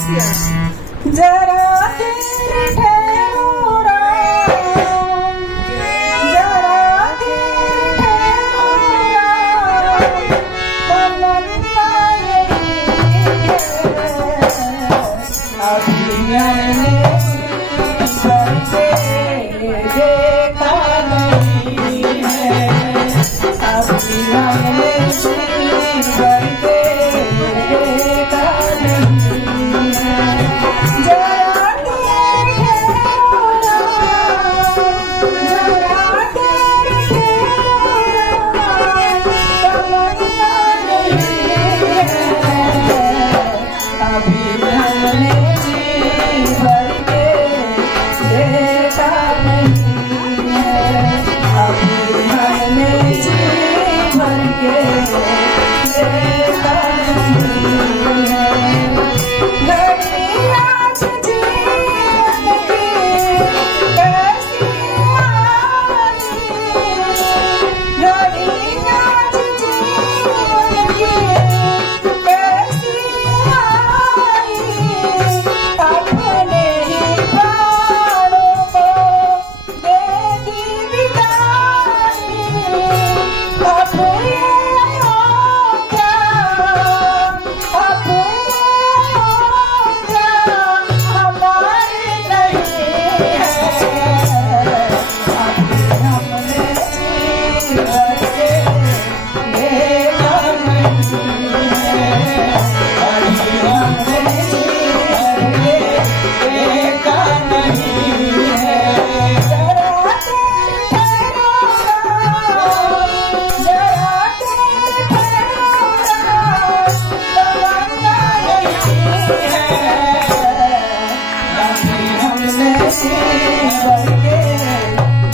जरा तेरे ठहरो राम, जरा तेरे ठहरो राम, तमन्ना यही है अभी मैंने करके देखा नहीं है, अभी हमने करके देखा नहीं है। जरा तेरे ठहरो राम, जरा तेरे ठहरो राम, तमन्ना यही है अभी हमने करके देखा नहीं है, अभी हमने भर के देखा नहीं है। घड़ी आज जीवन की कैसी आई, घड़ी आज जीवन की कैसी आई, अपने ही प्राणों को दे दी विदाई, अपने हो क्या, अपने हो क्या, हमारी नहीं है, अभी हमने जी भर के देखा नहीं है, अभी हमने जी भर के देखा नहीं है। जरा तेरे ठहरो राम, जरा तेरे ठहरो राम, तमन्ना यही है अभी हमने जी भर के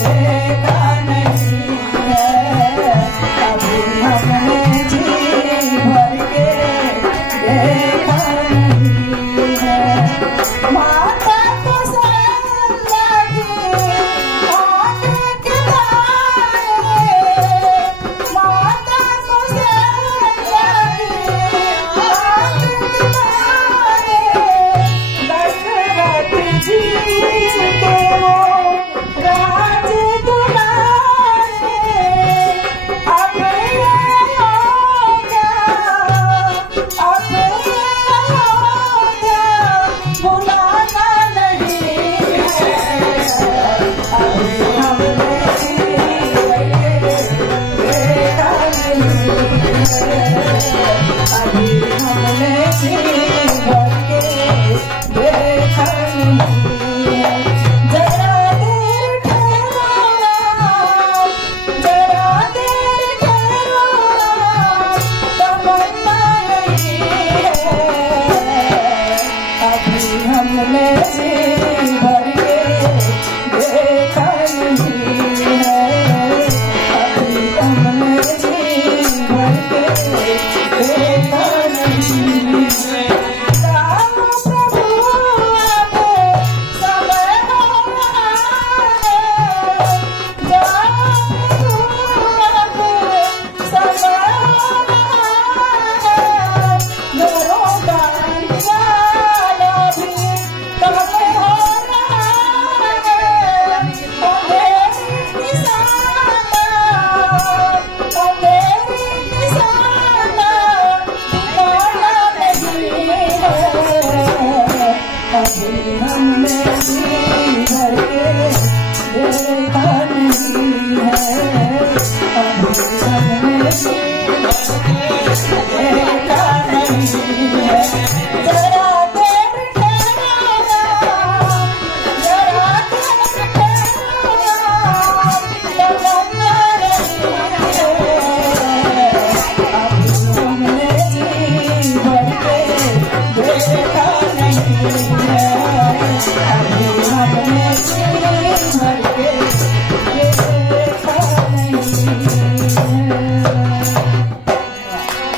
देखा नहीं है, अभी हमने जी भर के देखा नहीं है। माता को शरण लगी आंख के तारे, माता को शरण लगी आंख के तारे, दशरथ जी के वो राज दुलारे, अब ये हो क्या, अब ये हो क्या, बुलाना नहीं है, अभी हमने जी भर के देखा नहीं है, अभी हमने जी भर के देखा नहीं है। जरा देर ठहरो राम, जरा देर ठहरो राम, तमन्ना यही है अभी हमने जी भर के देखा नहीं है, अभी हमने जी भर के देखा नहीं है। जाओ प्रभु अब समय हो रहा है, जाओ प्रभु अब समय हो रहा है, घरों का उजाला भी कम हो रहा है, अंधेरी निशाना, अंधेरी निशाना दिखाना नहीं है, अभी हमने जी भर के देखा नहीं है, अभी हमने जी भर के देखा नहीं है। जरा देर ठहरो राम, जरा देर ठहरो राम, तमन्ना यही है अभी हमने जी भर के देखा नहीं है, अभी हमने जी